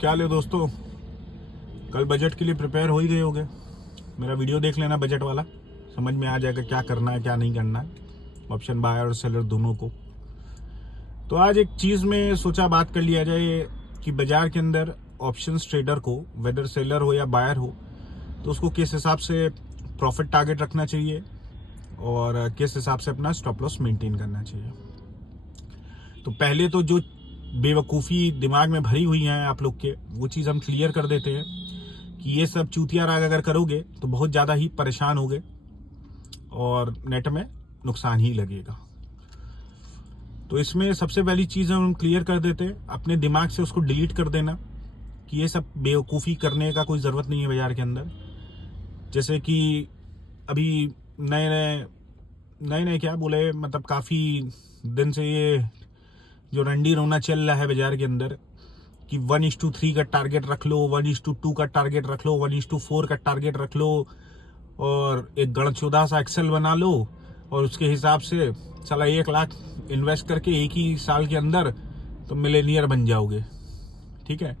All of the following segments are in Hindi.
क्या ले दोस्तों, कल बजट के लिए प्रिपेयर हो ही गए होगे। मेरा वीडियो देख लेना बजट वाला, समझ में आ जाएगा क्या करना है क्या नहीं करना है, ऑप्शन बायर और सेलर दोनों को। तो आज एक चीज़ में सोचा बात कर लिया जाए कि बाजार के अंदर ऑप्शंस ट्रेडर को, वेदर सेलर हो या बायर हो, तो उसको किस हिसाब से प्रॉफिट टारगेट रखना चाहिए और किस हिसाब से अपना स्टॉप लॉस मेंटेन करना चाहिए। तो पहले तो जो बेवकूफ़ी दिमाग में भरी हुई है आप लोग के, वो चीज़ हम क्लियर कर देते हैं कि ये सब चूतिया राग अगर करोगे तो बहुत ज़्यादा ही परेशान होगे और नेट में नुकसान ही लगेगा। तो इसमें सबसे पहली चीज़ हम क्लियर कर देते हैं, अपने दिमाग से उसको डिलीट कर देना कि ये सब बेवकूफ़ी करने का कोई ज़रूरत नहीं है बाजार के अंदर। जैसे कि अभी नए नए क्या बोले, मतलब काफ़ी दिन से ये जो रंडी रोना चल रहा है बाजार के अंदर कि 1:3 का टारगेट रख लो, 1:2 का टारगेट रख लो, 1:4 का टारगेट रख लो और एक गणचौदा सा एक्सेल बना लो और उसके हिसाब से साला 1 लाख इन्वेस्ट करके एक ही साल के अंदर तो मिलेनियर बन जाओगे। ठीक है,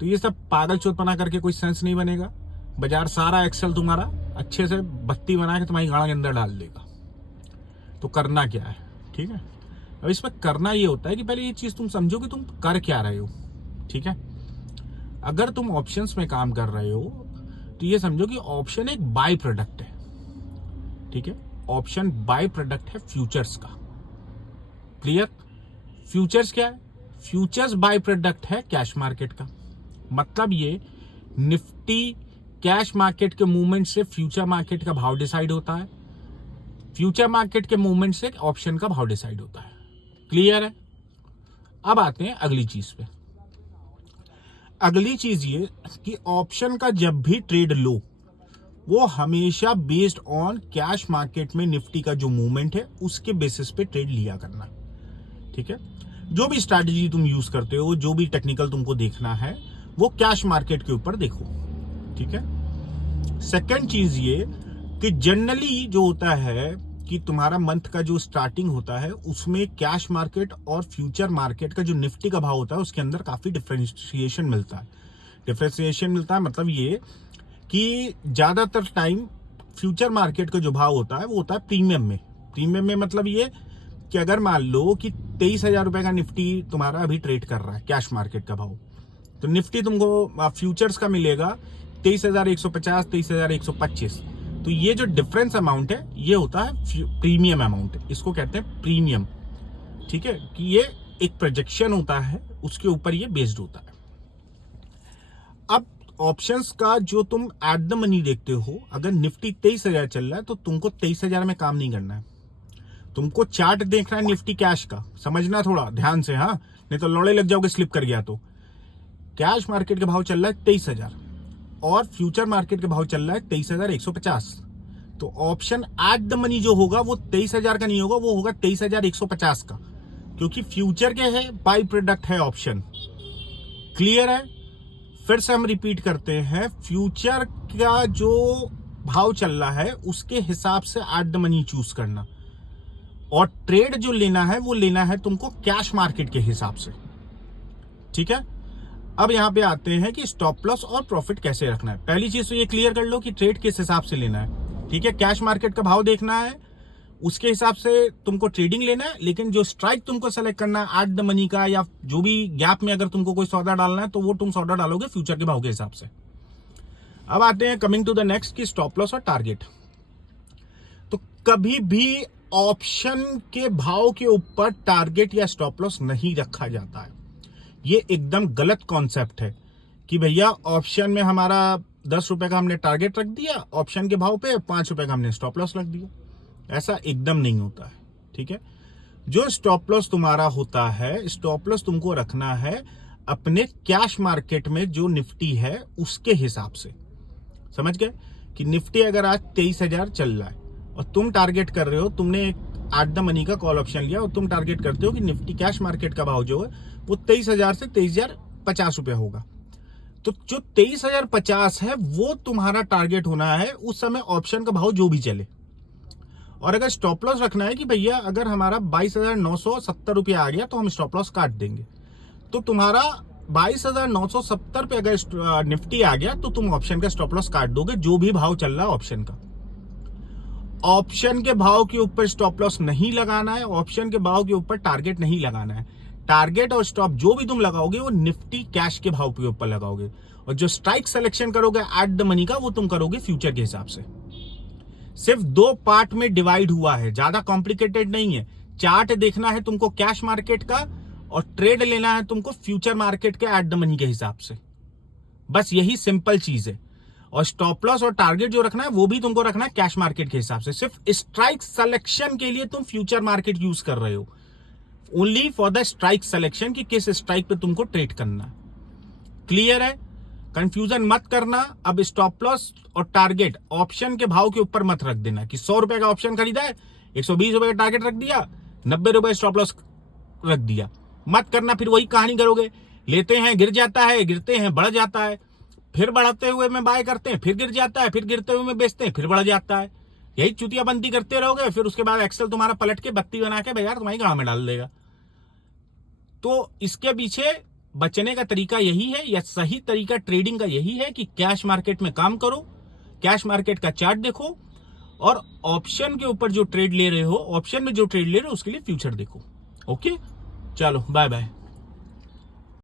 तो ये सब पागल चोतपना करके कोई सेंस नहीं बनेगा। बाजार सारा एक्सेल तुम्हारा अच्छे से बत्ती बना के तुम्हारी गाड़ा के अंदर डाल देगा। तो करना क्या है, ठीक है। अब इसमें करना ये होता है कि पहले ये चीज तुम समझो कि तुम कर क्या रहे हो। ठीक है, अगर तुम ऑप्शंस में काम कर रहे हो तो ये समझो कि ऑप्शन एक बाय प्रोडक्ट है। ठीक है, ऑप्शन बाय प्रोडक्ट है फ्यूचर्स का। क्लियर? फ्यूचर्स क्या है? फ्यूचर्स बाय प्रोडक्ट है कैश मार्केट का। मतलब ये निफ्टी कैश मार्केट के मूवमेंट से फ्यूचर मार्केट का भाव डिसाइड होता है, फ्यूचर मार्केट के मूवमेंट से ऑप्शन का भाव डिसाइड होता है। क्लियर है? अब आते हैं अगली चीज पे। अगली चीज ये कि ऑप्शन का जब भी ट्रेड लो, वो हमेशा बेस्ड ऑन कैश मार्केट में निफ्टी का जो मूवमेंट है उसके बेसिस पे ट्रेड लिया करना। ठीक है, जो भी स्ट्रैटेजी तुम यूज करते हो, जो भी टेक्निकल तुमको देखना है, वो कैश मार्केट के ऊपर देखो। ठीक है। सेकंड चीज ये कि जनरली जो होता है कि तुम्हारा मंथ का जो स्टार्टिंग होता है उसमें कैश मार्केट और फ्यूचर मार्केट का जो निफ्टी का भाव होता है उसके अंदर काफी डिफरेंशिएशन मिलता है। डिफरेंशिएशन मिलता है मतलब ये कि ज्यादातर टाइम फ्यूचर मार्केट का जो भाव होता है वो होता है प्रीमियम में। प्रीमियम में मतलब ये कि अगर मान लो कि 23,000 रुपए का निफ्टी तुम्हारा अभी ट्रेड कर रहा है कैश मार्केट का भाव, तो निफ्टी तुमको फ्यूचर्स का मिलेगा 23,150, 23,125। तो ये जो डिफरेंस अमाउंट है ये होता है प्रीमियम अमाउंट, इसको कहते हैं प्रीमियम। ठीक है, कि ये एक प्रोजेक्शन होता है, उसके ऊपर ये बेस्ड होता है। अब ऑप्शंस का जो तुम एट द मनी देखते हो, अगर निफ्टी 23,000 चल रहा है तो तुमको 23,000 में काम नहीं करना है, तुमको चार्ट देखना है निफ्टी कैश का। समझना थोड़ा ध्यान से, हाँ, नहीं तो लौड़े लग जाओगे स्लिप कर गया तो। कैश मार्केट का भाव चल रहा है 23,000 और फ्यूचर मार्केट का भाव चल रहा है 23,150। तो ऑप्शन एट द मनी जो होगा वो 23,000 का नहीं होगा, वो होगा 23,150 का, क्योंकि फ्यूचर के है, बाय प्रोडक्ट है ऑप्शन। क्लियर है? फिर से हम रिपीट करते हैं, फ्यूचर का जो भाव चल रहा है उसके हिसाब से एट द मनी चूज करना, और ट्रेड जो लेना है वो लेना है तुमको कैश मार्केट के हिसाब से। ठीक है, अब यहां पे आते हैं कि स्टॉप लॉस और प्रॉफिट कैसे रखना है। पहली चीज तो ये क्लियर कर लो कि ट्रेड किस हिसाब से लेना है। ठीक है, कैश मार्केट का भाव देखना है, उसके हिसाब से तुमको ट्रेडिंग लेना है, लेकिन जो स्ट्राइक तुमको सेलेक्ट करना है एट द मनी का, या जो भी गैप में अगर तुमको कोई सौदा डालना है तो वो तुम सौदा डालोगे फ्यूचर के भाव के हिसाब से। अब आते हैं कमिंग टू द नेक्स्ट की स्टॉप लॉस और टारगेट। तो कभी भी ऑप्शन के भाव के ऊपर टारगेट या स्टॉप लॉस नहीं रखा जाता है। ये एकदम गलत कॉन्सेप्ट है कि भैया ऑप्शन में हमारा 10 रुपए का हमने टारगेट रख दिया, ऑप्शन के भाव पे 5 रुपए का हमने स्टॉप लॉस रख दिया। ऐसा एकदम नहीं होता है। ठीक है, जो स्टॉप लॉस तुम्हारा होता है, स्टॉप लॉस तुमको रखना है अपने कैश मार्केट में जो निफ्टी है उसके हिसाब से। समझ गए कि निफ्टी अगर आज 23,000 चल रहा है और तुम टारगेट कर रहे हो, तुमने एट द मनी का कॉल ऑप्शन लिया और तुम टारगेट करते हो कि निफ्टी कैश मार्केट का भाव जो है वो 23,000 से 23,050 रुपए होगा, तो जो 23,050 है वो तुम्हारा टारगेट होना है उस समय ऑप्शन का भाव जो भी चले। और अगर स्टॉप लॉस रखना है कि भैया अगर हमारा 22,970 रुपया आ गया तो हम स्टॉप लॉस काट देंगे, तो तुम्हारा 22,970 पे अगर निफ्टी आ गया तो तुम ऑप्शन का स्टॉप लॉस काट दोगे, जो भी भाव चल रहा है ऑप्शन का। ऑप्शन के भाव के ऊपर स्टॉप लॉस नहीं लगाना है, ऑप्शन के भाव के ऊपर टारगेट नहीं लगाना है। टारगेट और स्टॉप जो भी तुम लगाओगे वो निफ्टी कैश के भाव के ऊपर लगाओगे, और जो स्ट्राइक सिलेक्शन करोगे एट द मनी का वो तुम करोगे फ्यूचर के हिसाब से। सिर्फ 2 पार्ट में डिवाइड हुआ है, ज्यादा कॉम्प्लिकेटेड नहीं है। चार्ट देखना है तुमको कैश मार्केट का, और ट्रेड लेना है तुमको फ्यूचर मार्केट के एट द मनी के हिसाब से। बस यही सिंपल चीज है। और स्टॉप लॉस और टारगेट जो रखना है वो भी तुमको रखना है कैश मार्केट के हिसाब से। सिर्फ स्ट्राइक सिलेक्शन के लिए तुम फ्यूचर मार्केट यूज कर रहे हो, only for the strike selection की किस स्ट्राइक पे तुमको ट्रेड करना है। क्लियर है? कंफ्यूजन मत करना। अब स्टॉप लॉस और टारगेट ऑप्शन के भाव के ऊपर मत रख देना कि 100 रुपए का ऑप्शन खरीदा है, 120 रुपए का टारगेट रख दिया, 90 रुपए स्टॉप लॉस रख दिया। मत करना, फिर वही कहानी करोगे। लेते हैं गिर जाता है, गिरते हैं बढ़ जाता है, फिर बढ़ते हुए में बाय करते हैं, फिर गिर जाता है, फिर गिरते हुए में बेचते हैं, फिर बढ़ जाता है। यही चुतियाबंदी करते रहोगे, फिर उसके बाद एक्सेल तुम्हारा पलट के बत्ती बना के बाजार तुम्हारी गांव में डाल देगा। तो इसके पीछे बचने का तरीका यही है, या सही तरीका ट्रेडिंग का यही है कि कैश मार्केट में काम करो, कैश मार्केट का चार्ट देखो, और ऑप्शन के ऊपर जो ट्रेड ले रहे हो, ऑप्शन में जो ट्रेड ले रहे हो उसके लिए फ्यूचर देखो। ओके, चलो बाय बाय।